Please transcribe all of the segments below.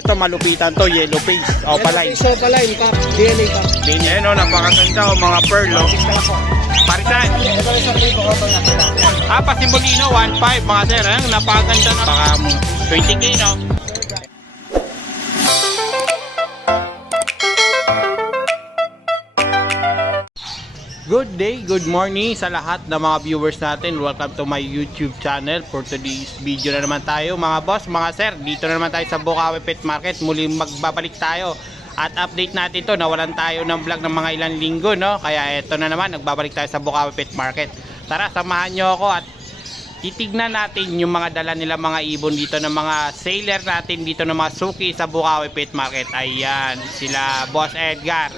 Ito malupitan to, yellow face, opaline. Ito opaline, pap. DNA pap. Ayan o, napakaganda o, mga pearl o. Parisan. Ito isang libo ko ito na. Pasimbolino, 1.5 mga sir. Ayan, napakaganda na. Baka 20k no. Good day, good morning sa lahat ng mga viewers natin. Welcome to my YouTube channel. For today's video na naman tayo mga boss, mga sir. Dito na naman tayo sa Bukawi Pet Market. Muling magbabalik tayo at update natin to. Nawalan tayo ng vlog ng mga ilang linggo, no? Kaya eto na naman, nagbabalik tayo sa Bukawi Pet Market. Tara, samahan nyo ako at titignan natin yung mga dala nila mga ibon dito ng mga sailor natin dito ng mga suki sa Bukawi Pet Market. Ayan, sila Boss Edgar.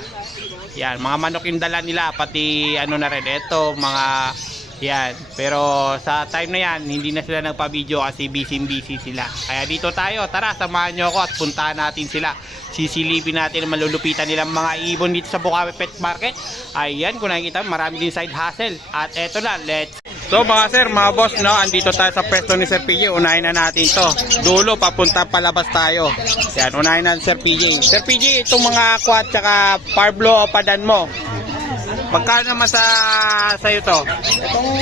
Yan, mga manok yung dala nila, pati ano na rin, eto, mga, yan. Pero sa time na yan, hindi na sila nagpa-video kasi busy sila. Kaya dito tayo, tara, samahan nyo ako at puntahan natin sila. Sisilipin natin ang malulupitan nilang mga ibon dito sa Bukawi Pet Market. Ayan, kung nakikita, marami din side hustle. At eto na, let's. So mga sir, mga boss, no, andito tayo sa pwesto ni Sir PJ. Unahin na natin to. Dulo, papunta palabas tayo. Yan, unahin na Sir PJ. Sir PJ, itong mga aqua at saka Parblo o padan mo, magkano naman sa'yo to? Itong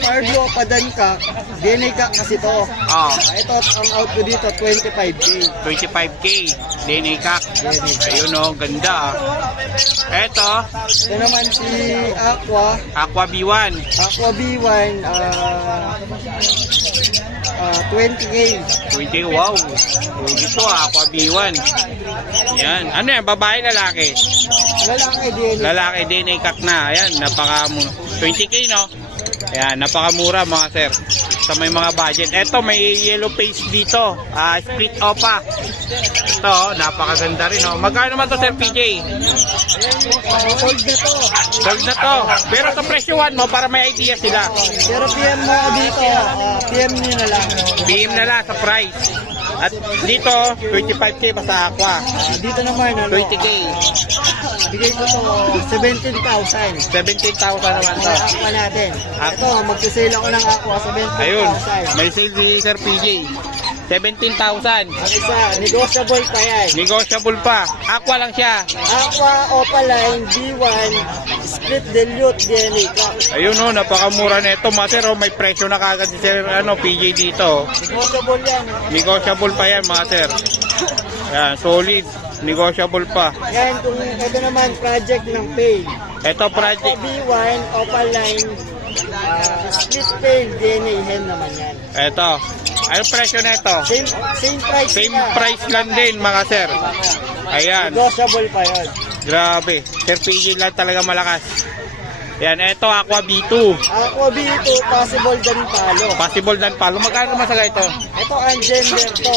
Parblo padan ka, DNA ka kasi to. Oh, Ito, ang out ko dito, 25k. 25k. DNA Kak. Ayun o, ganda. Eto, Ito naman si Aqua. Aqua B1. Aqua B1, 20k. 20, wow. Ito, Aqua B1. Yan. Ano yan, babae, lalaki? Lalaki DNA. Lalaki din ay kak na. Ayan, napaka 20k no. Ayan, napakamura mga sir. Sa may mga budget. Eto, may yellow face dito. Split opa. Ito, napakaganda rin no. Magkano naman to Sir PJ? Sold na to. Sold na to. Pero sa presyohan mo para may idea sila. Pero PM mo ako dito, PM nyo na lang. PM na lang sa price. At dito, 25k pa sa aqua. Dito naman, 20k. Bigay ko to 17,000. 17,000 naman to. Aqua natin. Ito, magsisale ako ng Aqua, 17,000. Ayun, may sale si Sir PJ. 17,000. Ang isa, negotiable pa yan. Negotiable pa. Aqua lang siya. Aqua, Opaline, B1, Split Dilute, DNA Cup. Ayun o, napakamura na ito. Master, oh, may presyo na kagad si Sir PJ dito. Negotiable yan. Negotiable pa yan, Master. Yan, solid. Negotiable pa. Yan, kung ito naman, project ng pay. Ito, Aqua project. B1, Opaline, Split Pay, DNA Hen naman yan. Ito. Anong presyo na ito? Same price Same na. price lang din, mga sir. Ayan. Negotiable pa yun. Grabe. Sir PJ lang talaga malakas. Yan, ito, Aqua B2. Aqua B2, possible dan palo. Possible dan palo. Magkano naman sa ito? Ito, ungender to.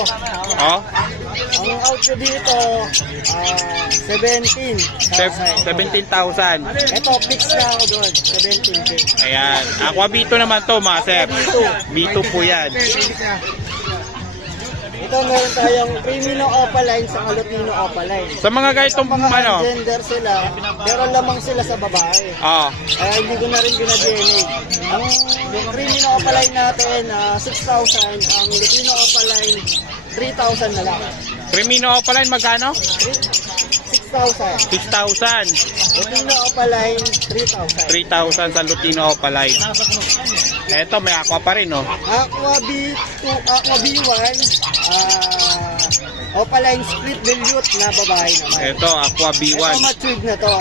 Oh, Ang out ko dito, 17,000. 17,000. Ito, fix na ako doon, 17K. Ayan. Aqua B2 naman to, mga sir. B2 po yan. Ito, meron tayong Crimino Opaline sa Lutino Opaline. Sa mga ganitong Mga ano? gender sila, pero lamang sila sa babae. Oh, Kaya hindi ko na rin pinag-DNA. Yung Crimino Opaline natin, 6,000. Ang Lutino Opaline, 3,000 na lang. Crimino Opaline magkano? 6,000. 6,000. Lutino Opaline, 3,000. 3,000 sa Lutino Opaline. Eto, may aqua pa rin, oh. Aqua B2, Aqua B1, Opaline Split Dilute na babae naman. Eto, Aqua Ito B1. matured na to.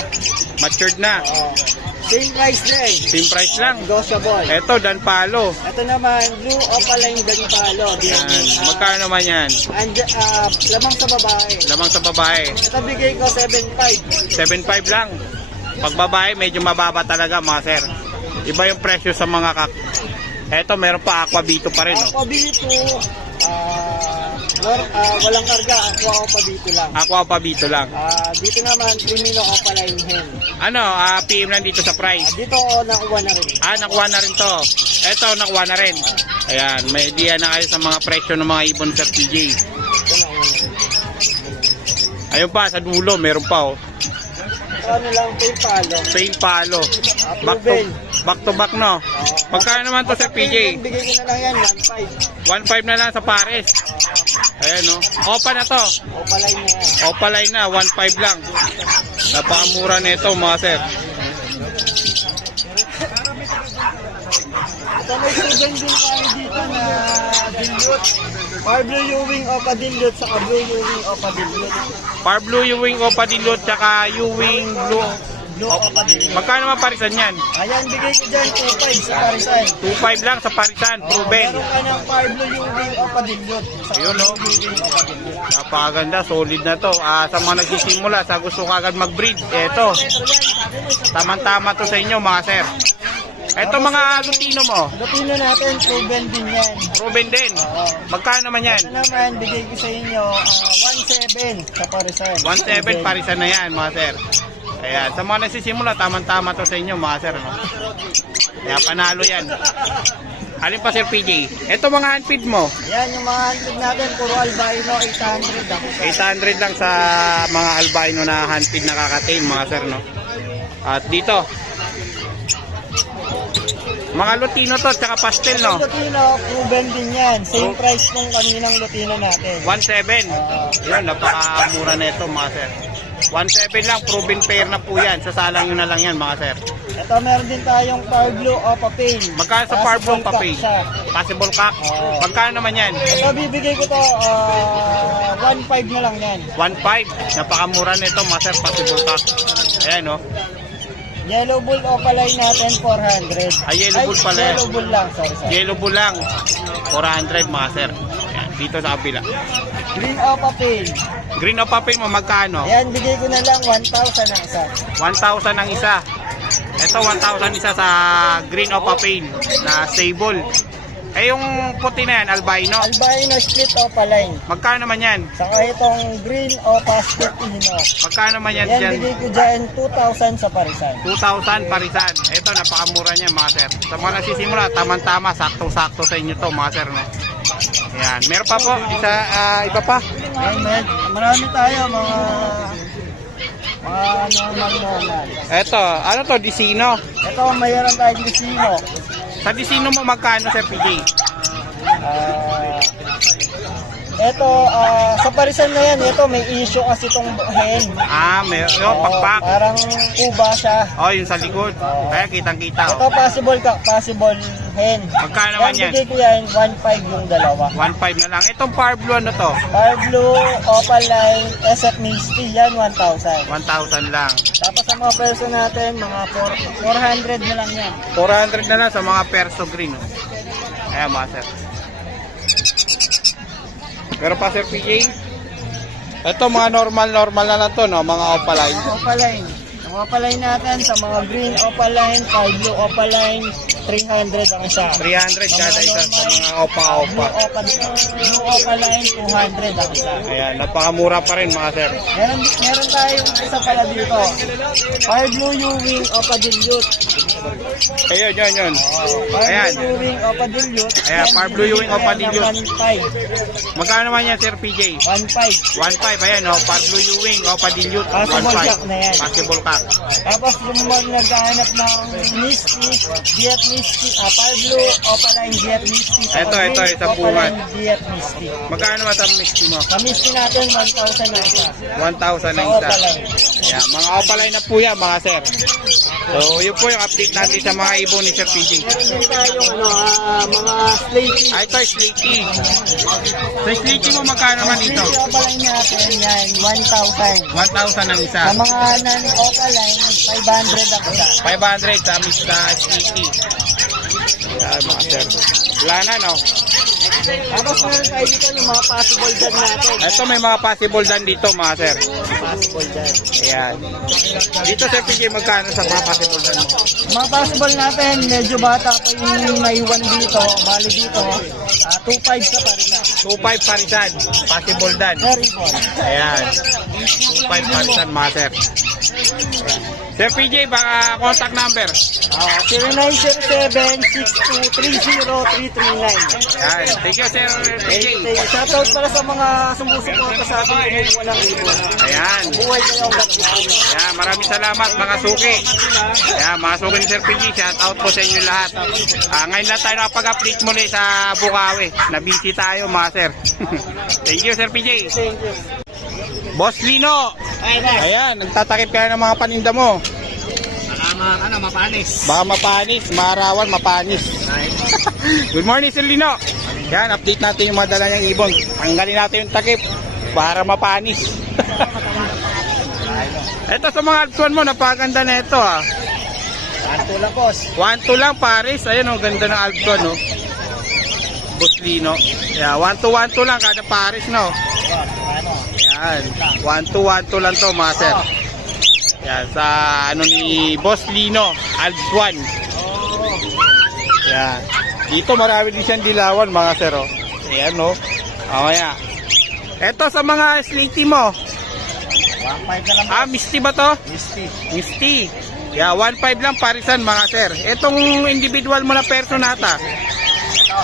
Matured na. Same price din. Same price lang. Negotiable. Eto, Dan Palo. Ito naman, Blue Opaline Danpalo. Yan. Magkano naman yan? Lamang sa babae. Lamang sa babae. Ito bigay ko 7,500. 7,500 lang. Pag babae, medyo mababa talaga, mga sir. Iba yung presyo sa mga kak. Eto, meron pa Aqua B2 pa rin, oh. Aqua B2, walang karga. Aqua Opa B2 lang. Aqua pa B2 lang. Dito naman, Crimino Opaline Hen. Ano, PM lang dito sa price. Dito nakuha na rin. Nakuha na rin to. Eto, nakuha na rin. Ayan, may idea na kayo sa mga presyo ng mga ibon sa PJ. Ito nakuha na rin. Ayun pa, sa dulo, meron pa, oh. Ano lang, pay palo. Same palo. Back to back, no? Magkano naman to sa PJ? Bigay ko na lang yan, 1,500. 1,500 na lang sa pares. Ayan no. Opa na to. Opaline na yan. Opaline na, 1.5 lang. Napakamura nito mga sir. Ito may sugan din tayo dito na dilute. Par blue Ewing Opa dilute saka blue Ewing Opa dilute. Par blue Ewing Opa dilute tsaka Ewing blue. Blue Opa dilute. Magkano naman parisan yan? Ayan, bigay ko dyan 2.5 sa parisan. 2.5 lang sa parisan, proven. Meron ka ng par blue Ewing Opa dilute. Sa Ayun, no? blue Ewing Opa dilute. Napakaganda, solid na to. Sa mga nagsisimula, sa gusto kagad mag-breed, eto. Tamang-tama to sa inyo mga sir. Eto mga Lutino mo, Lutino natin, proven din yan. proven din. Oo. Magkano naman yan? Ito naman, bigay ko sa inyo 1.7 sa parisan. 1.7 parisan na yan mga sir. Ayan, sa mga nagsisimula, tamang-tama to sa inyo mga sir. No? Kaya panalo yan. Alin pa sir PJ? Eto mga handfeed mo, Yan, yung mga handpid natin, puro albino, 800 ako. 800 lang sa mga albino na handfeed na kakatain mga sir. No? At dito, mga Lutino to, tsaka pastel no? Lutino, proven din yan. Same price nung kaninang Lutino natin. 1.7. Yun, napakamura na ito mga sir. 1.7 lang, proven pair na po yan. Sasalang nyo na lang yan mga sir. Ito, meron din tayong Par Blue Opa Pain. Magkano sa Par Blue Opa Pain? Siya. Possible cock. Oo. Magkano naman yan? Ito, bibigay ko to, 1.5 na lang yan. 1.5. Napakamura na ito mga sir, possible cock. Ayan no. Yellow Bull Opaline natin, 400. Yellow Bull pala. Yellow Bull lang, sorry. Yellow bull lang. 400 mga sir. Ayan, dito sa kabila. Green Opa Pain. Green o papel mo, magkano? Ayan, bigay ko na lang 1,000 ang isa. 1,000 ang isa. Ito 1,000 isa sa green o papel na sable. Eh yung puti na yan, albino. Albino Split Opaline. Magkano naman yan? Saka itong Green Opa Split Ino. Magkano naman yan Yan, dyan? bigay ko dyan 2,000 sa parisan. 2,000 parisan. Ito, napakamura niya mga sir. Sa mga nagsisimula, tamang-tama, saktong-sakto sa inyo to mga sir. No? Ayan. Meron pa po, iba pa. Yan, man. Marami tayo, mga normal. Ito, ano to, Disino. Ito, mayroon tayo dito sino. Sa Disino mo, magkano sir PJ? Ito, sa parisan na yan, ito may issue kasi itong hen. Meron, Oo, pakpak. parang kuba siya. Yung sa likod. Kaya kitang-kita. Ito possible hen. Magkano naman yan? Bigay ko yan, 1.5 yung dalawa. 1.5 na lang. Itong Par Blue, ano to? Par Blue, Opaline, SF Misty, yan 1,000. 1,000 lang. Tapos sa mga perso natin, mga 400 na lang yan. 400 na lang sa mga perso green. Oh. Ayan mga sir. Pero pa sir PJ? Ito mga normal na lang to, no? Mga opaline. Opaline. Ang opaline natin sa mga green opaline, Par Blue opaline, 300 ang isa. 300 kada isa sa mga opa-opa. Blue opaline, 200 ang isa. Ayan, napakamura pa rin mga sir. Meron tayong isa pala dito. Par Blue Ewing Opa Dilute. Ayun, yun. Par Ayan. Blue Ewing Opa Dilute. Ayan, Par Blue Ewing Opa Dilute. 1.5. Magkano naman yan sir PJ? 1.5. 1.5, ayan o. Par Blue Ewing Opa Dilute. Possible cock na yan. Possible cock. Tapos yung mga naghahanap ng Misty, Diet Misty, Par Blue Opaline Diet Misty. Ito, isa Opaline bungan. Diet Misty. Magkano naman sa mixty mo? Sa Misty natin, 1,000 na isa. 1,000 na Sa isa. Opaline. Ayan, mga opaline na po yan mga sir. So, yun po yung update natin sa mga ibon ni Sir PJ. Meron din tayong mga slaty. Ito, Sleety. Sa Sleety mo, magkano naman ito? Slaty Opaline natin, yan, 1,000. 1,000 ang isa. Sa mga non-Opaline, 500 ang isa. 500 sa Mr. Sleety. Ayan, mga sir. Wala na, no? Tapos meron tayo dito yung mga possible dyan natin. Ito, may mga possible dan dito, mga sir. Possible dyan. Ayan. Dito, Sir PJ, magkano sa mga possible dan mo? Mga possible natin, medyo bata pa yung naiwan dito, bali dito, 2.5 sa parisan. 2.5 parisan. Possible dan. Very good. Ayan. 2.5 parisan, mga sir. Sir PJ, baka contact number. 0907-6230339. Ayan. Thank you, Sir PJ. Shoutout para sa mga sumusuporta sa atin kung walang ibon. Ayan. Buhay kayo ang gato. Ayan, maraming salamat mga suki. Ayan, mga suki ni Sir PG, shout out po sa inyo lahat. Ngayon lang tayo nakapag-update muli sa Bukawi. Nabisi tayo mga sir. Thank you, Sir PJ. Thank you. Boss Lino. Ayan, nagtatakip ka na ng mga paninda mo. Mapanis. Baka mapanis, maarawan, mapanis. Good morning, Sir Lino. Yan, update natin yung mga dala niyang ibon. Tanggalin natin yung takip para mapanis. Ito sa mga alpsuan mo, napakaganda na ito ha. Anto lang, boss. 1-2 lang pares. Ayun oh, ganda ng alpsuan no. Boss Lino. Yeah, 1-2 lang kada pares no. Yan, 1-2 lang to mga sir. Yan, sa ano ni Boss Lino, alpsuan. Yan. Dito marami din siyang dilawan mga sir oh. Ayan oh. Kaya. Ito sa mga slaty mo. 1.5 na lang, Ah, Misty ba to? Misty. Misty. Yeah, 1.5 lang parisan mga sir. Itong individual mo na personata, Ito.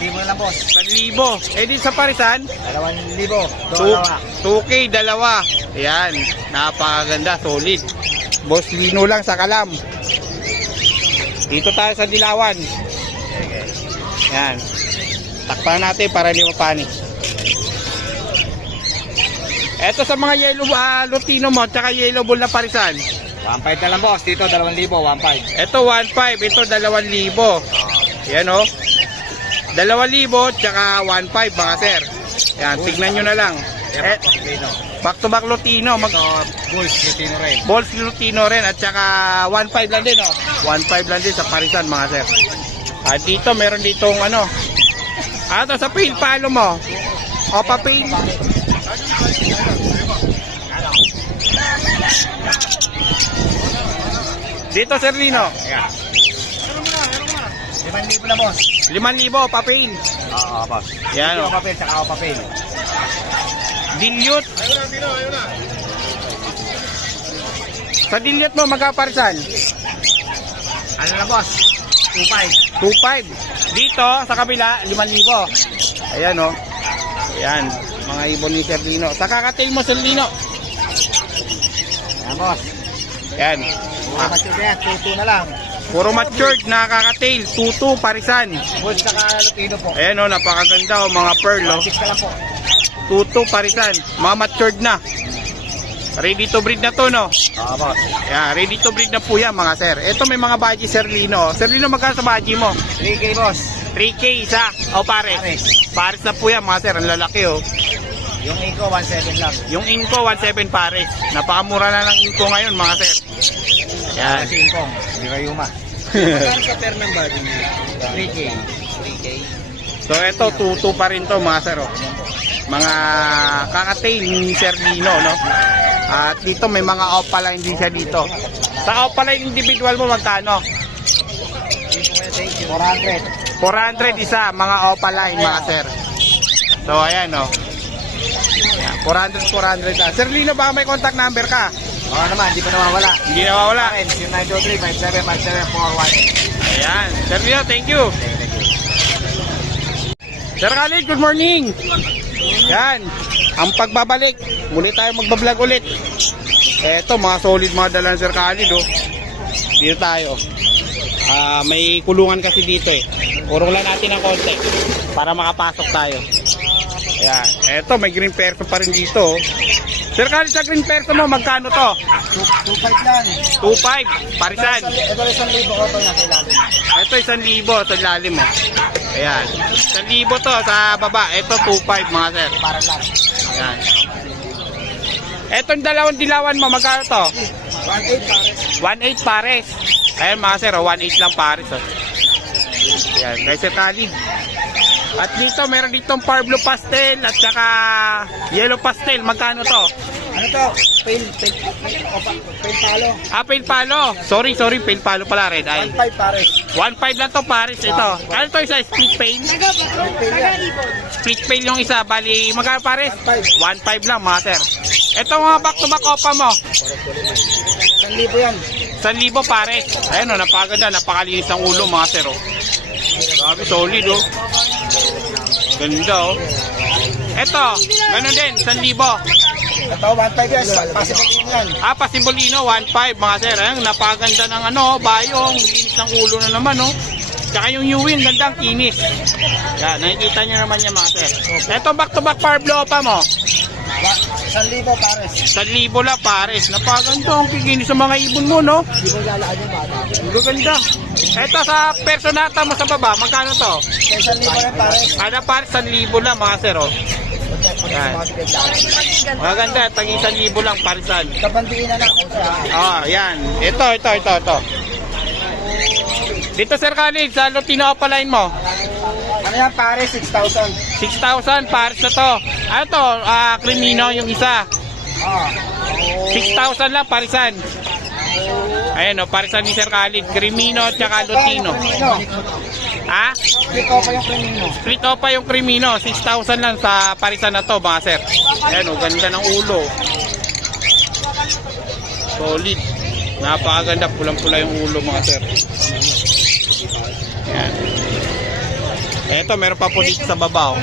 1,000 na lang, boss. 1,000. Eh di sa parisan, 2,000. 2K, dalawa. Ayan, napakaganda, solid. Boss Lino lang sa Kalam. Dito tayo sa Dilawan. Ayan. Takpan natin para hindi mapanik. Eto sa mga yellow lutino mo, tsaka yellow bull na parisan. 1.5 na lang, boss. Dito, 2,000. 1.5. Ito 1.5, ito 2,000. Yan o. 2,000 tsaka 1.5 mga sir. Yan, tignan nyo na lang. Back to back Lutino. Bulls, Lutino rin. Balls Lutino rin at tsaka 1.5 lang din o. 1.5 lang din sa parisan mga sir. At dito, meron ditong ano. Ito sa pail palo mo. Opa pail. Dito Sir Lino. 5,000 na, boss. 5,000 papel. Oo, boss. Yan o. Papel, saka papel. Dilute. Sa dilute mo magkaparisan? Ano na, boss? 2.5. 2.5. Dito sa kabila 5,000. Ayan o. Ayan. Mga ibon ni Sir Lino. Sa kakatail mo Sir Lino. Ayan, boss. Ayan. Puro mature yan, 2.2 na lang. Puro matured na kakatail. 2.2 parisan. Bulls, saka Lutino po. Ayan o. Napakaganda o. Mga pearl o. 6 na lang po. 2.2 parisan. Mga matured na. Ready to breed na to no. Oo, boss. Ayan. Ready to breed na po yan mga sir. Ito may mga baji Sir Lino. Sir Lino magkano sa baji mo? 3K, boss. 3K isa. O pares. Pares. Pares na po yan mga sir. Ang lalaki o. Yung Eco, 1.7 lang. Yung Inco 1.7 pares. Napakamura na ng Inco ngayon mga sir. Yan. Kasi Incong, hindi kayo ma. Magkano sa pair ng body niya? 3K. 3K. So ito 2.2 pa rin to mga sir. Oh. Mga kakatail ni Sir Lino no. At dito may mga opaline din siya dito. Sa opaline individual mo magkano? 400. 400 isa mga opaline mga sir. So ayan oh. Ayan, 400 na. Sir Lino baka may contact number ka? Oo naman, hindi pa nawawala. Hindi nawawala. Yung 923-5757-418. Ayan. Sir Lino, thank you. Sir Khalid, good morning. Yan. Ang pagbabalik. Muli tayo magbablog ulit. Eto, mga solid mga dala ng Sir Khalid. Oh. Dito tayo. May kulungan kasi dito eh. Urong lang natin ng konti para makapasok tayo. Ayan. Eto, may green perso pa rin dito. Oh. Sir Khalid, sa green perso mo, magkano to? 2.5 lang. 2.5. Parisan. Ito 1,000 ko to na kailangan. Ito 1,000 sa ilalim mo. Ayan. 1,000 to sa baba. Ito 2.5 mga sir. Para lang. Ayan. Etong dalawang dilawan mo, magkano to? 1.8 pares. 1.8 pares. Ayan mga sir, 1.8 lang pares. Oh. Ayan, guys, Sir Khalid. At dito, meron ditong Parblo pastel at saka yellow pastel. Magkano to? Ano to? Pail palo. Ah, pail palo. Sorry, pail palo pala, red eye. 1.5 pares. 1.5 lang to pares ito. Ano to isa? Split pail? Pail yan. Split pail yung isa. Bali, magkano pares? 1.5. 1.5 lang mga sir. Ito mga back-to-back opa mo. 1,000 yan. 1,000 pares. Ayan o, napakaganda. Napakalinis ng ulo mga sir. Oh. Grabe, solid oh. Ganda oh. Ito, ganun din, 1,000. Ito 1.5 yan. Possible yan. Ah, Pasimbolino, 1.5 mga sir. Ayan, napakaganda ng ano, bayong. Linis ng ulo na naman oh. Tsaka yung Ewing, gandang kinis. Yan, nakikita nyo naman yan mga sir. Ito back to back Parblo pa mo. 1,000 pares. 1,000 lang pares. Napaganda ang kikinis sa mga ibon mo, no? Hindi mo lalaan yung bata. Gaganda. Ito sa personata mo sa baba, magkano to? 1,000 rin pares. Ada pares 1,000 lang mga sir, oh. Yan. Maganda, tag 1,000 lang parisan. Kapantiin na lang ako sa Yan. Ito. Dito Sir Khalid, sa Lutino Opaline mo. ano yan pares, 6,000. 6,000 pares na to. Ano to? Crimino yung isa. 6,000 lang parisan. Ayan o, parisan ni Sir Khalid. Crimino at saka Lutino. Ha? Split ko pa yung krimino. Split off pa yung Crimino. 6,000 lang sa parisan na to mga sir. Ayan o, ganda ng ulo. Solid. Napakaganda. Pulang-pula yung ulo mga sir. Ayan. Eto, meron pa po dito sa baba. Oh.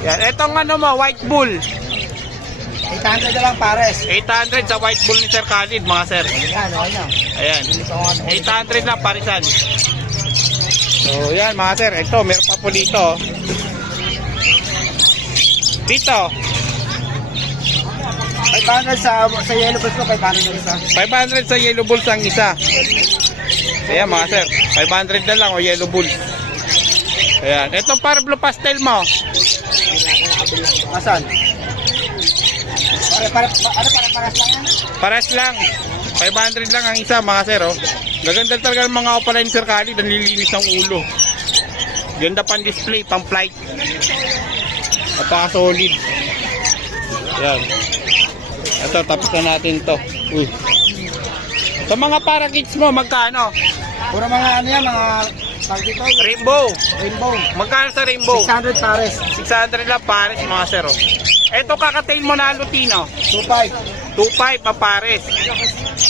Yan. Etong ano mo, White Bull. 800 na lang pares. 800 sa White Bull ni Sir Khalid, mga sir. Yan, okay na. Ayan. 800 lang parisan. So, yan mga sir. Ito, meron pa po dito. Dito. 500 sa yellow bulls ko, 500 na isa. 500 sa Yellow Bulls ang isa. Ayan mga sir. 500 na lang o Yellow Bulls. Ayan. Itong Parblo Pastel mo. Asan? Paras lang yan? Pares lang. 500 lang ang isa mga sir. Oh. Gaganda talaga ng mga opaline ni Sir Khalid. Ang lilinis ng ulo. Ganda pang display, pang flight. Napaka-solid. Ayan. Ito, tapos na natin to. Uy. Sa mga para-kids mo, magkano? Puro mga ano yan, mga pagkito. Rainbow. Rainbow. Magkano sa rainbow? 600 pares. 600 lang pares mga sir. Oh. Ito kakatail mo na Lutino. 2.5. 2.5 pa pares.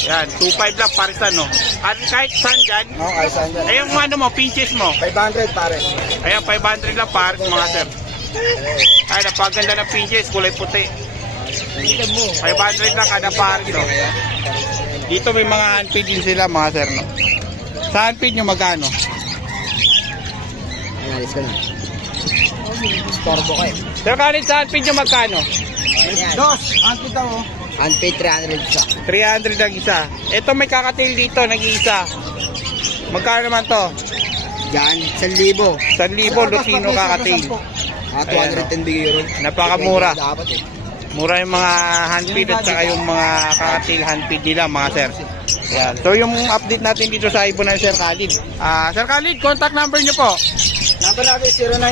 Yan, 2.5 lang parisan no. At kahit saan dyan, Okay, saan dyan? ay yung ano mo, pinches mo. 500 pares. Ayan, 500 lang pares mga sir. Ay, napaganda ng pinches, kulay puti. 500 lang kada pares no. Dito may mga handpid din sila mga sir no. Sa handpid nyo magkano? Analyze ko na. Storbo ko eh. Sir Khalid, sa handpid nyo magkano? Dos, anti daw oh. Unpaid 300 isa. 300 ang isa. Ito may kakatail dito, nag-iisa. Magkano naman to? Yan, 1,000. 1,000 Lutino kakatail. 210 bigay yun. Napakamura. Dapat eh. Mura yung mga handpid at saka yung mga kakatail handpid nila mga sir. Yan. So yung update natin dito sa ibon ng Sir Khalid. Sir Khalid, contact number nyo po. Number natin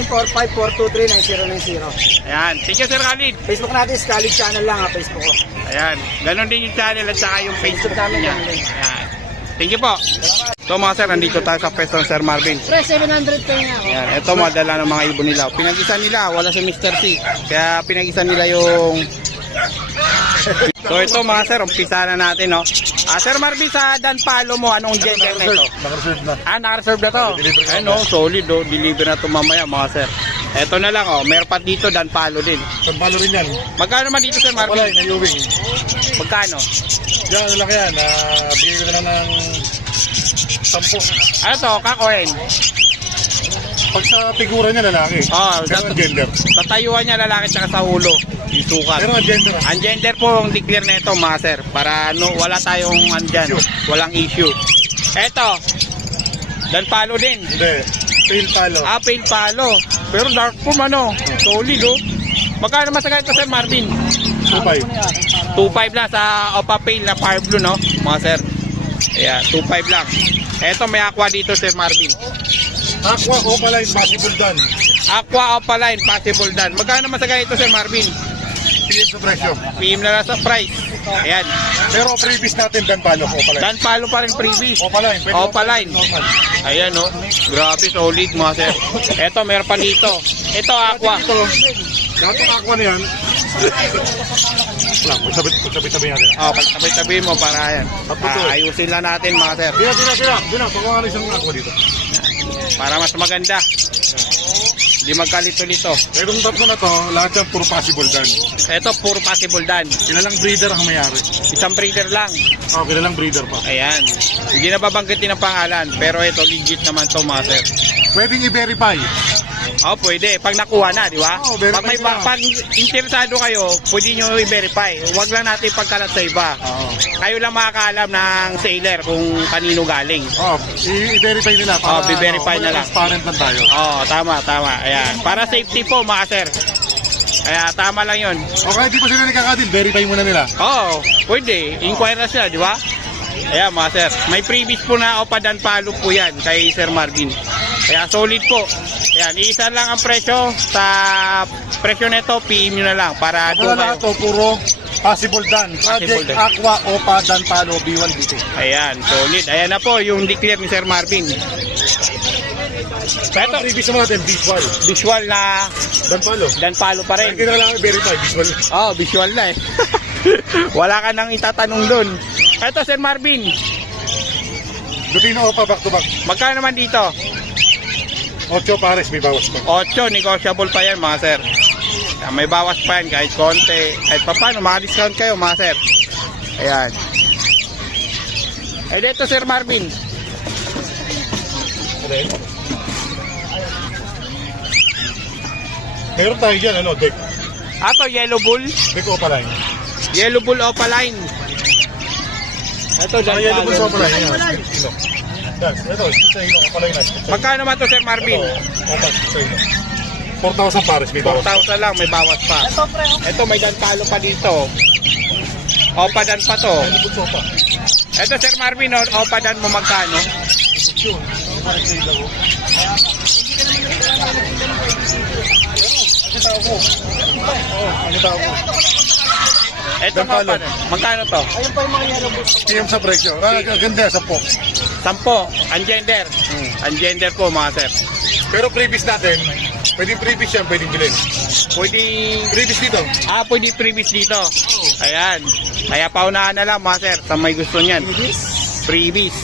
0945-423-9090. Ayan. Thank you Sir Khalid. Facebook natin, Scarlet Channel lang ha, Facebook ko. Ayan. Ganon din yung channel at saka yung Facebook niya. Ayan. Thank you po. So mga sir, nandito tayo sa pwesto ng Sir Marvin. Pre, 700 kayo nga ako. Ayan. Ito madala ng mga ibon nila. Pinag-isa nila. Wala si Mr. C. Kaya pinag-isa nila yung... So ito mga sir, umpisa na natin no. Sir Marvin, sa Dan Palo mo, anong gender na ito? Naka-reserve na. Naka-reserve na to. Deliver na Ayun solid oh. Deliver na ito mamaya mga sir. Ito na lang oh, meron pa dito Dan Palo din. Pagpalo rin yan. Magkano man dito Sir Wala, Marvin? na-Ewing. Magkano? Yan, ano lang yan. Bigay ko na lang ng 10. Ano to, kakohen? Pag sa figura niya, lalaki. Pero ang gender. Sa tayuan niya lalaki tsaka sa ulo. Isukat. Pero ang gender. Ang gender po ang declare na ito mga sir. Para no, wala tayong andyan. Walang issue. Eto. Dan Palo din. Hindi. Pale palo. Pale Palo. Pero dark po ano. Solid oh. Magkano masagay ito Sir Marvin? 2.5. 2.5 lang sa Opa Pale na Fire Blue no. Mga sir. Ayan. 2.5 lang. Eto may aqua dito Sir Marvin. Aqua, Opaline, possible done. Aqua Opaline, possible dan. Magkano masagay ito Sir Marvin? PM sa presyo. PM na lang sa price. Ayan. Pero previous natin, Dan Palo, Opaline. Dan Palo pa rin previous. Opaline. Pwede Opaline. normal. Ayan oh. Grabe, solid mga sir. Eto, meron pa dito. Ito, aqua. Ito, lahat ng aqua na yan. Wala, pagsabit-sabi natin. Pagtabi-tabi mo para yan. Ayusin lang natin mga sir. Tira. Pagkakas isang aqua dito. Para mas maganda. Di magkalito-lito. Itong tatlo na to, lahat yan puro possible dan. Ito, puro possible dan. Kilalang breeder ang mayari. Isang breeder lang. Oh, kilalang breeder pa. Ayan. Hindi na babanggitin ang pangalan. Pero ito, legit naman to mga sir. Pwedeng i-verify. Oh, pwede. Pag nakuha na, di ba? Oo, verify na. Pag interesado kayo, pwede nyo i-verify. Huwag lang natin pagkalat sa iba. Oo. Kayo lang makakaalam ng seller kung kanino galing. Oh, i-verify nila para i-verify na lang. transparent lang tayo. Oh, tama. Ayan. Para safety po, mga sir. Kaya tama lang yun. Okay, di pa sila nagkakadil, verify muna nila. Oo, pwede. Inquire na sila, di ba? Ayan, mga sir. May previous po na Opadan Palo po yan kay Sir Marvin. Kaya solid po. Ayan, isa lang ang presyo. Sa presyo nito, PM nyo na lang para Wala doon lahat kayo. to, puro possible dan. Possible Project dan. Aqua, Opa, Dan Palo, B1, B2. Ayan, solid. Ayan na po yung declare ni Sir Marvin. Ito, previous naman natin, visual. Visual na Dan Palo. Dan Palo pa rin. Hindi na lang i-verify, visual. Oh, visual na eh. Wala ka nang itatanong doon. Ito, Sir Marvin. Lupino Opa, back to back. Magkano naman dito? 8 pares, may bawas pa. 8, negotiable pa yan mga sir. May bawas pa yan kahit konti. Kahit pa paano, maka-discount kayo mga sir. Ayan. Eh dito Sir Marvin. Meron tayo dyan, ano, deck. Ato, Yellow Bull. Deck Opa line. Yellow Bull Opaline. Ito, Ang dyan yellow bulls palo. Opa line. Yan, ito, sa ino, Opa line. Magkano naman to Sir Marvin? Opa, sa ino. 4,000 pares, may bawas. 4,000 lang, may bawas pa. Ito, may dantalo pa dito. Opadan pa to. Yellow bulls Opa. Ito Sir Marvin, Opadan mo magkano? Yun. Ang tao ko. Oh, ang tao ko. Ito Dantalo. Opadan. Magkano to? Ayun pa yung mga yellow bulls. PM sa presyo. Ah, ganda, 10. 10. Ungender. Ungender po mga sir. Pero previous natin, pwedeng previous yan, pwedeng bilhin. Pwede Previous dito. pwede previous dito. Ayan. Kaya paunahan na lang mga sir sa may gusto niyan. Previous.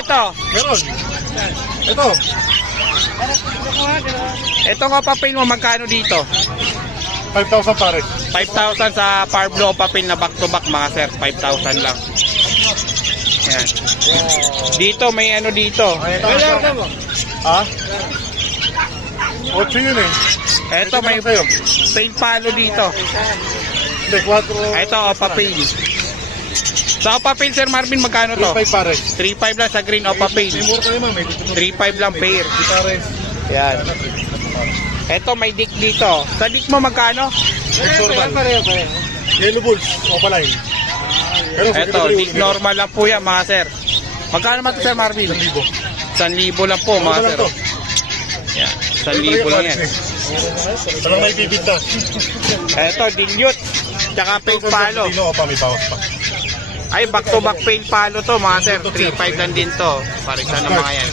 Ito. Meron. Ito. Ito nga papel mo magkano dito? 5,000 pares. 5,000 sa Parblo papel na back to back mga sir. 5,000 lang. Ayan. Dito may ano dito. Ha? 8 yun eh. Ito may sa'yo. pail palo dito. Hindi, 4. Ito papel. Sa papel Sir Marvin magkano to? 5 pares. 3,500 lang sa green o papel. May mura tayo man, may dito. 3,500 lang pair. 3 pares. Ayan. Ito may dick dito. Sa dick mo magkano? Pareho. Yellow bulls, Opa line. Pero Ito, dick normal lang po yan mga sir. Magkano naman to Sir Marvin? 1,000. 1,000 lang po mga sir. Yan. 1,000 lang yan. Walang may bibinta. Ito, dilute. Tsaka pail palo. Dino, Opa, may bawas pa. Ay, back to back pail palo to mga sir. 3,500 lang din to. Parisan ng mga yan.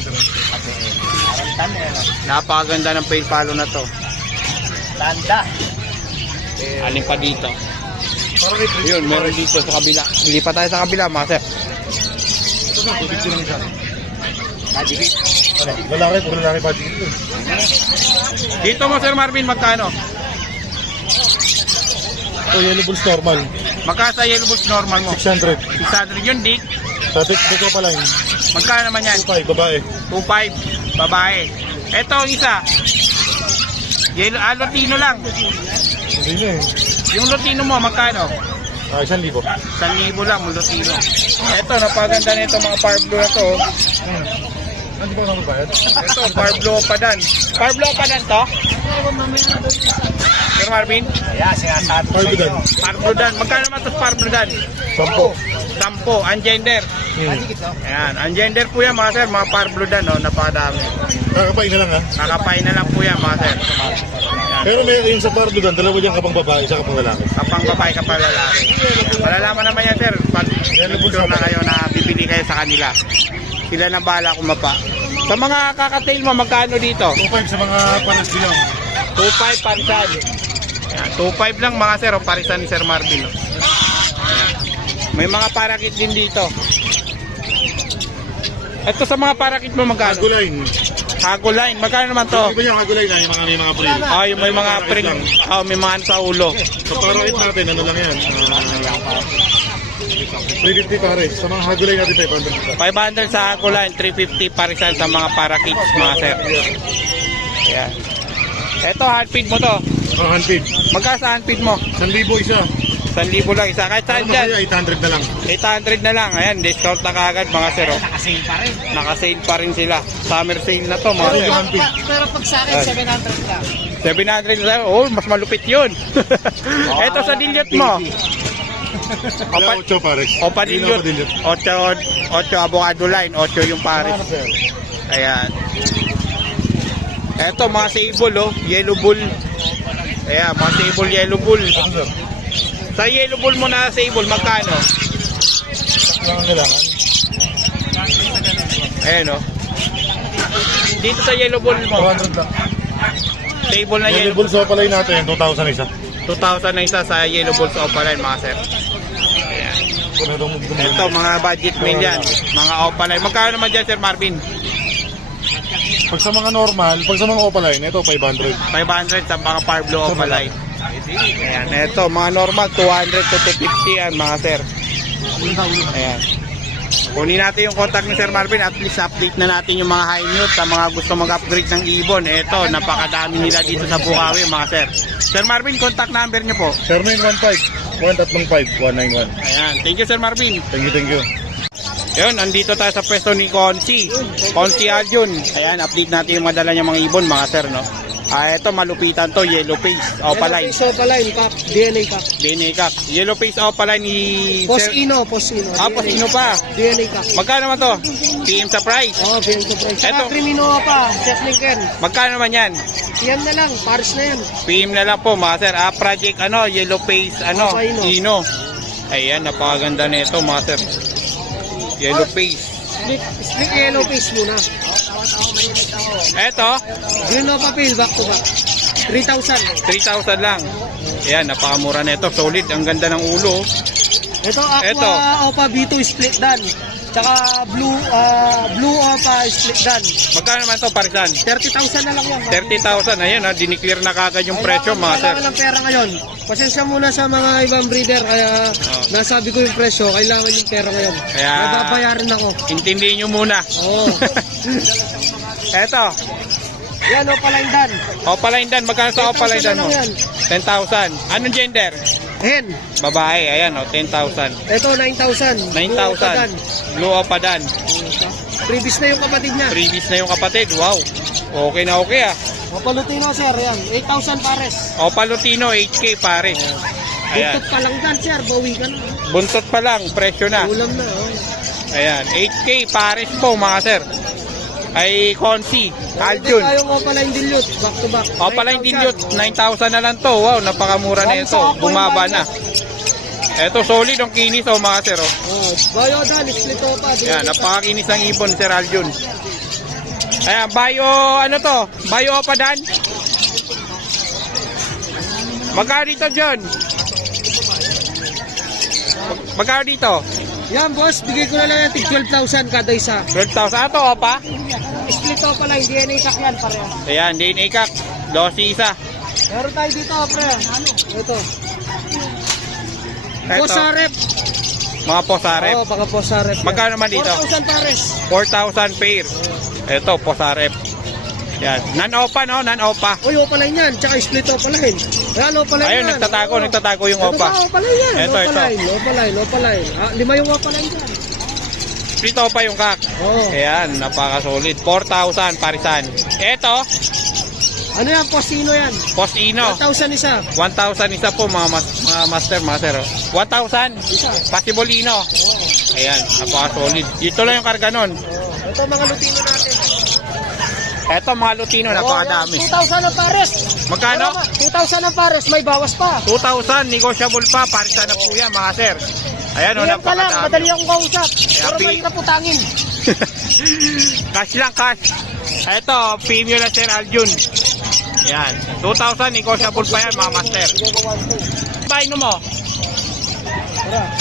Napakaganda ng pail palo na to. Tanda. Alin pa dito? Parang may previous. Yun, meron dito sa kabila. Hindi pa tayo sa kabila mga sir. Ito na, tubig lang siya. Ano, lalaki, puro lalaki pa dito. Dito mo Sir Marvin, magkano? Ito, yellow bulls normal. Magkano sa yellow bulls normal mo? 600. 600 yun, Dick. Sa dito pa lang. Magkano naman yan? 2,500, babae. 2,500, babae. Ito ang isa. Yellow, Lutino lang. Hindi na eh. Yung Lutino mo, magkano? 1,000. 1,000 lang, yung Lutino. Ito, napaganda na ito mga Parblo na to. Hindi ba naman bayad? Ito, Parblo pa dan. Parblo pa dan to? Sir Marvin? Kaya sinasabi ko Parblo sa dan. inyo. Parblo dan. Magkano naman ito Parblo dan? 10. 10, ungender. Ayan, ungender po yan mga sir, mga Parblo dan, no? Napakadami. Kakapain na lang ha. Kakapain na lang po yan mga sir. Pero may yung sa Pardo Dan, dalawa dyan kapang babae, isa kapang lalaki. Kapang babae, kapang lalaki. Ayan, malalaman naman yan sir, pag sure na kayo na bibili kayo sa kanila. Sila na bahala kumapa. Sa mga kakatail mo, magkano dito? 2,500 sa mga panas bilang. 2,500 parisan. Ayan, 2,500 lang mga sir, o parisan ni Sir Marvin. No? Ayan. May mga parakit din dito. Ito sa mga parakit mo magkano? Cargo line. Hago line. Magkano naman to? Iba yung hagulay na, yung may mga print. Ah, yung may mga print. Oh, may mga ano sa ulo. So, para rate natin, ano lang yan? 350 pare. Sa mga hagulay natin, 500 pa. 500 sa hago line, 350 parisan sa mga para kids, mga sir. Ayan. Ito, handfeed mo to. Handfeed. Magkano sa handfeed mo? 1,000 isa. 1,000 lang isa. Kahit saan Ano dyan. kaya, 800 na lang. 800 na lang. Ayan, discount na kaagad mga sir. Oh. Nakasale pa rin. Naka-sale pa rin sila. Summer sale na to mga Pero sir. handfeed. Pero pag sa akin, 700 lang. 700 na. Oh, mas malupit yun. Ito sa dilyot mo. Kaya 8 pare. Opa dilyot. 8 avocado line. 8 yung pares. Ayan. Ito mga sable oh. Yellow bull. Ayan, mga sable yellow bull. Sa yellow bull mo na sable, magkano? Ang kailangan. Ayan oh. Dito sa yellow bull mo. 200 lang. Table na Yung yellow bulso pala natin, 2,000 isa. 2,000 na isa sa yellow balls opaline mga sir. Ayan. Ito mga budget meal yan. Mga opaline. Magkano naman dyan Sir Marvin? Pag sa mga normal, pag sa mga opaline, ito 500. 500 sa mga Parblo opaline. Ayan. Ito mga normal 200 to 250 yan mga sir. Ayan. Kunin natin yung contact ni Sir Marvin. At least update na natin yung mga high news sa mga gusto mag-upgrade ng ibon. Ito, napakadami nila dito sa Bukawi mga sir. Sir Marvin, contact number niyo po. 0915-135-191. Ayan. Thank you Sir Marvin. Thank you. Yun, andito tayo sa pwesto ni Consi. Consi Aljun. Ayan, update natin yung madala niya mga ibon, mga sir, no? Ito, malupitan to, yellow face, opaline. Yellow face opaline, kak. DNA kak. DNA kak. Yellow face, opaline ni Post Sir. Ino. Post-ino pa. DNA kak. Magkano naman to? PM sa price. Oh, bien to price. Eto. Saka Criminoa pa, Chef Lincoln. Magkano naman yan? Yan na lang, Paris na yan. PM na lang po, mga sir. Project, yellow face, Ino. Ino. Ayan, napakaganda nito, mga sir. Yellow face. Split yellow face muna. Eto, Green no papel, back to back. 3,000. 3,000 lang. Ayan, napakamura nito. Solid, ang ganda ng ulo. Ito, Aqua Eto. Opa B2 split dan. Tsaka Blue Opa split dan. Magkano naman to parisan? 30,000 na lang yan. 30,000. Ayan, diniklear na kagad yung presyo, mga sir. Kailangan ng pera ngayon. Pasensya muna sa mga ibang breeder, kaya nasabi ko yung presyo, kailangan yung pera ngayon. Kaya- babayaran ako. Intindihin nyo muna. Oo. Eto, Yan, Opaline dan. opaline dan. Magkano sa opaline dan 10,000 mo? na lang yan. 10,000. Anong gender? Hen. Babae. Ayan, 10,000. Ito, 9,000. 9,000. Blue opadan. Previous na yung kapatid niya. Previous na yung kapatid. Wow. Okay na okay ah. Opalutino, sir. Yan. 8,000 pares. Opa Lutino, 8K pare. Ayan. Buntot pa lang dan, sir. Bawi ka na. Buntot pa lang. Presyo na. Ulam na. Oh. Ayan. 8K pares po mga sir. Ay Consi. Aljun. Ito yung Opaline dilute. Back to back. Opaline 9,000. dilute. 9,000 na lang to. Wow. Napakamura na ito. Bumaba na. Ito solid ang kinis mga sir. Oh. Oh, Bayo dan. Split Opa. Ayan. Napakakinis ng ibon Sir Aljun. Ayan. Bayo pa dan. Magkano dito John? Magkano dito? Yan, boss. Bigay ko na lang yung 12,000 kada isa. 12,000. Ito opa? Split Opaline. DNA kak yan, pareha. Ayan. DNA kak. 12 isa. Meron tayo dito, pre. Ito. Ito. Posarep. Mga posarep. Oo, baka posarep. Magkano naman dito? 4,000 pares. 4,000 pair. Ito, posarep. Yan. Nan-opa, no? Nan-opa. Uy, Opaline yan. Tsaka split Opaline. Yan, Opaline Ayun, yan. Oh. nagtatago yung Ito opa. ba, Opaline yan. Ito. Opaline. Ah, 5 yung Opaline dyan. Split opa yung kak. Oo. Ayan, napaka-solid. 4,000 parisan. Ito, Ano yan, Postino yan. Postino. 1,000 isa. 1,000 isa po mga master. 1,000. Isa. Pasibolino. Ayan, napaka-solid. Ito lang yung karga nun. Ito mga Lutino natin. Ito mga Lutino, napakadami. 2,000 ang pares. Magkano? 2,000 ang pares, may bawas pa. 2,000, negotiable pa. Parisan na po yan mga sir. Ayan, Iyan ka lang, napakadami. madali akong kausap. Pero Happy. mali ka putangin. Cash lang, cash. Ito, female na Sir Aljun. Yan. 2,000, negotiable pa yan, mga master. Bigyan ko 1,200. Baino mo.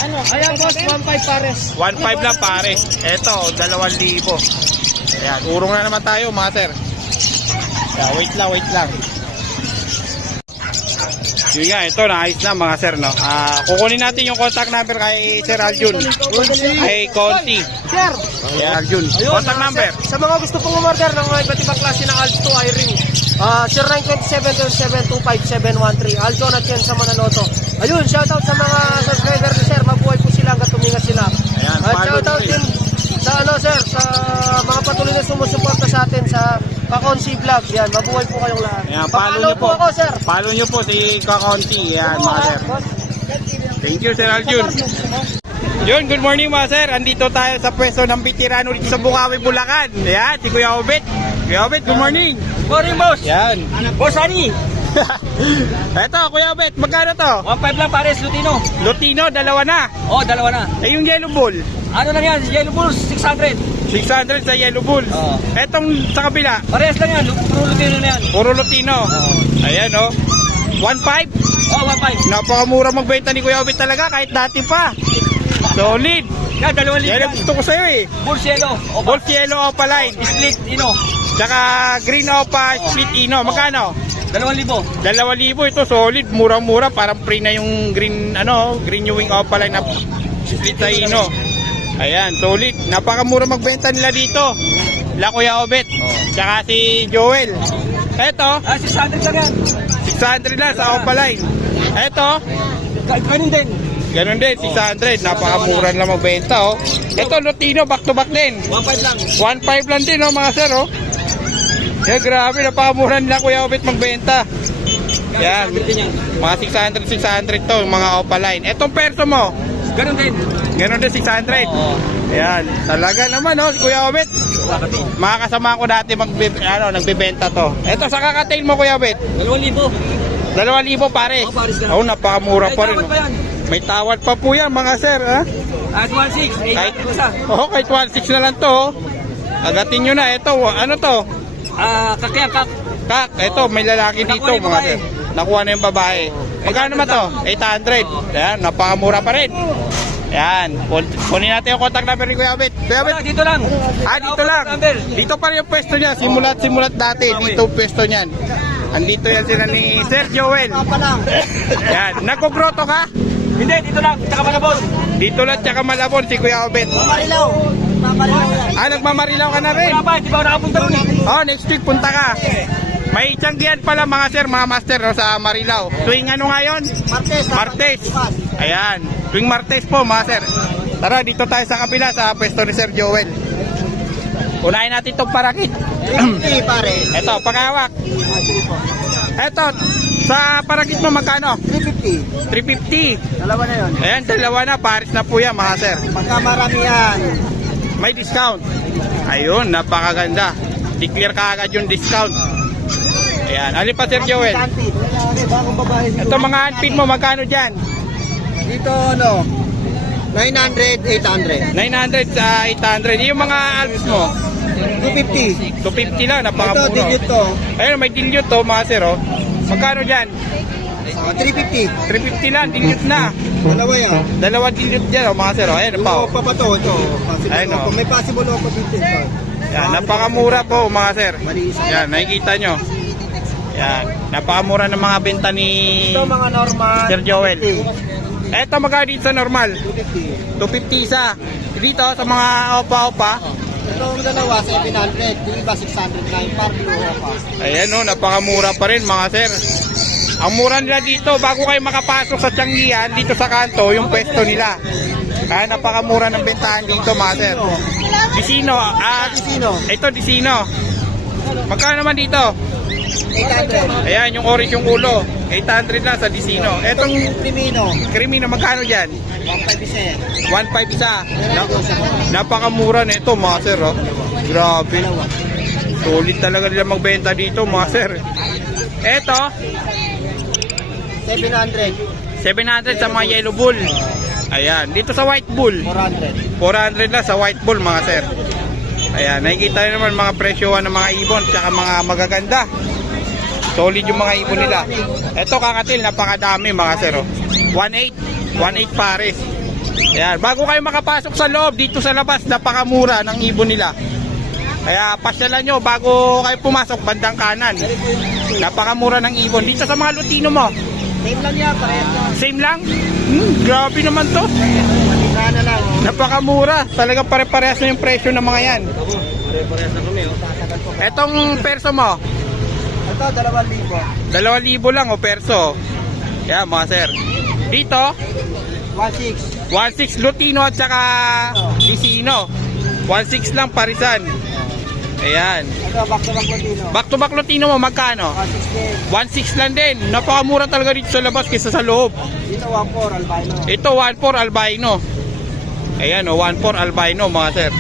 Ano? Ayan, boss, 1,500 pares. 1,500 lang pare. Ito, 2,000. Ayan, urong na naman tayo, mga sir. Yeah, wait lang. Yun nga, ito naayos na mga sir, no? Kukunin natin yung contact number kay Sir Aljun. Kay Conti. Sir, Yeah, Aljun. Contact number. sa mga gusto pong umorder ng mga iba't ibang klase ng Alps 2 iRing, 0927-2725-713, Aljon at yan sa Mananoto. Ayun, shoutout sa mga subscriber ni Sir, mabuhay po sila hanggang tumingas sila. Ayan, At follow shoutout nyo rin. din sa sir, sa mga patuloy na sumusuporta sa atin sa Kakonsi Vlog. Yan, mabuhay po kayong lahat. Ayan, follow Pakalaw nyo po. ako, sir. Follow nyo po si Kakonti. Yan, mga sir. Thank you, Sir Aljun. Yun, good morning mga sir. Andito tayo sa pwesto ng Veterano dito sa Bukawi, Bulacan. Ayan, si Kuya Obet. Kuya Obet, good morning. Morning, boss. Yan. Boss, Ani. Eto, Kuya Obet, magkano to? 1.5 lang pares, Lutino. Lutino, dalawa na. Oh, dalawa na. Eh, yung Yellow Bull. Ano lang yan? Yellow Bulls, 600. 600 sa Yellow Bull. Oo. Etong sa kabila, Parehas lang yan. Puro Lutino na yan. puro Lutino. Ayan, oh. 1.5. Oh, 1.5. Napakamura magbenta ni Kuya Obet talaga kahit dati pa. Solid. Yan, 2,000 Yan ang gusto ko sa'yo eh. Bulls yellow. O, Wolf Yellow Opaline. split, Tsaka Green Opa Split Ino. Magkano? 2,000. 2,000 ito, solid, murang-mura, parang free na yung green Green New Wing Opaline na split sa Ino. Ayan, solid. Napakamura magbenta nila dito. La Kuya Obet. Tsaka si Joel. Eto, 600 lang yan. 600 lang sa Opaline. Eto, Ganun din. ganun din, 600. Napakamura lang magbenta, oh. Eto, Lutino, back to back din. 1.5 lang. 1.5 lang din, oh, mga sir, oh. Yeah, grabe, napakamura nila Kuya Obet magbenta. Yan, mga 600 to, mga Opaline. Etong perso mo, Ganun din. ganun din 600. Oo. Yan, talaga naman, oh, si Kuya Obet. Mga kasama ko dati nagbebenta to. Eto, sa kakatail mo, Kuya Obet, 2,000. 2,000 pares. Oo, pares lang. Oh, napakamura pa rin. Tawad pa yan. May tawad pa po yan, mga sir, ha? At 1.6. Kahit, Isa. oh, kahit 1.6 na lang to, oh. Agatin nyo na. Ito, ano to? Kakyan, kak. Kak, ito, may lalaki dito, Nakuha na yung mga babae. sir. Nakuha na yung babae. Magkano naman to? 800. Yan, napakamura pa rin. Yan, kunin natin yung contact number ni Kuya Obet. Kuya Obet, Dito lang. dito lang. Dito pa rin yung pwesto niya. Simulat dati. Dito yung pwesto niyan. Andito yan sila ni Sir Joel. Yan, nagkugroto ka? Hindi, dito lang. Tsaka malabot. Dito lang, tsaka Malabon si Kuya Obet. Marilaw. Marilaw yan. Nagmamarilaw ka na rin. Wala pa, di ba ako nakapunta rin eh. Oh, next week punta ka. May tiyanggihan pala mga sir, mga master, no, sa Marilao. Tuwing ano ngayon? Martes. Ayan, tuwing Martes po mga sir. Tara, dito tayo sa kabila sa pwesto ni Sir Joel. Unahin natin itong parakit. pare. Ito, pakawak. Ito, sa parakit mo magkano? 350. 350. Dalawa na yun. Ayan, dalawa na, pares na po yan mga sir. Pagka marami yan. May discount. Ayun, napakaganda. Declare ka agad yung discount. Ayan, alin pa Sir Joel? Bagong babae. Ito mga handpid mo, magkano dyan? Dito 900, 800. 900 sa 800. Yung mga Alps mo, 250. 250 lang, Ito, napakamura. digit to. Ayun, may dilute to mga sir, oh. Magkano dyan? 350. 350 lang, dilute na. Dalawa yan. Dalawa dilute dyan, oh, mga sir, oh. Ayan, pa, oh. pa to, ito. Possible Ayun, oh. May possible offer dito. Yan, napakamura po mga sir. Mali isa. Yan, nakikita nyo. Yan, napakamura ng mga benta ni Ito mga normal. Sir Joel. Eto, magkano dito sa normal? 250. 250 isa. Dito, sa mga opa-opa, Itong dalawa, 700. Yung iba, 600 na yung par blue opa. ayan o, napakamura pa rin mga sir. Ang mura nila dito, bago kayo makapasok sa Tianggian, dito sa kanto, yung pwesto nila. Kaya napakamura ng bentahan dito mga sir. Disino, Sino? ito Disino. Magkano naman dito? 800. Ayan, yung orange yung ulo. 800 na sa Disino. Etong Primino. Crimino, magkano dyan? 1.5 isa yan. 1.5 isa. Napakamura na ito mga sir. Oh. Grabe. Solid talaga nila magbenta dito mga sir. Eto, 700. 700 sa mga Yellow Bull. Ayan, dito sa White Bull. 400. 400 na sa White Bull mga sir. Ayan, nakikita nyo naman mga presyohan ng mga ibon tsaka mga magaganda. Solid yung mga ibon nila. Ito kakatil, napakadami mga sir. Oh. 1.8 pares. Ayan, bago kayo makapasok sa loob, dito sa labas, napakamura ng ibon nila. Kaya pasyalan nyo bago kayo pumasok bandang kanan. Napakamura ng ibon. Dito sa mga Lutino mo, Same lang yan, parehas lang. same lang? Grabe naman to. Malika na lang. Napakamura. Talagang pare-parehas na yung presyo ng mga yan. Pare-parehas na kami. Etong perso mo, Ito, 2,000. 2,000 lang o perso. Yan mga sir. Dito, 1,600. 1,600 Lutino at saka Licino. 1,600 lang parisan. Ayan. Ito, back-to-back Latino. Back to back Lutino mo, magkano? 1,600. 1,600 lang din. Napakamura talaga dito sa labas kaysa sa loob. Dito, 1,400 albino. Ito 1,400 albino. Ayan o, 1,400 albino mga sir.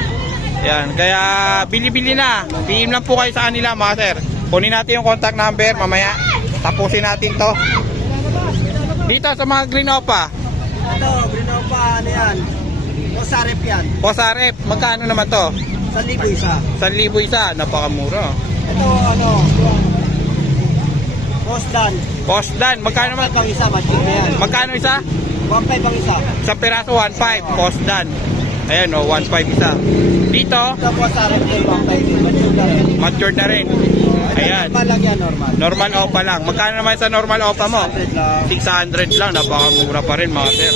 Ayan, kaya bili-bili na. PM lang po kayo sa kanila mga sir. Kunin natin yung contact number mamaya. Tapusin natin to. Dito sa mga Green Opa, Ito, Brinopa, ano yan? Osarep yan. Posarep, magkano naman to? 1,000 isa. 1,000 isa, napakamura. Ito, ano? Postdan. Postdan, magkano naman? 1,500 ang isa, matching na yan. Magkano isa? 1,500 ang isa. Sa piraso 1,500, Postdan. Ayan o, 1,500 isa. Dito, Ito po, Osarep din, 1,500. Matching na rin. matured na rin. Ayan. Normal lang yan, normal. Normal Opa lang. Magkano naman sa normal Opa mo? 100 lang. 600 lang, napakamura pa rin mga sir.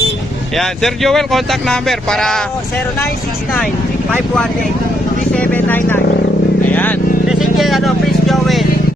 Yan, Sir Joel, contact number para 0969 518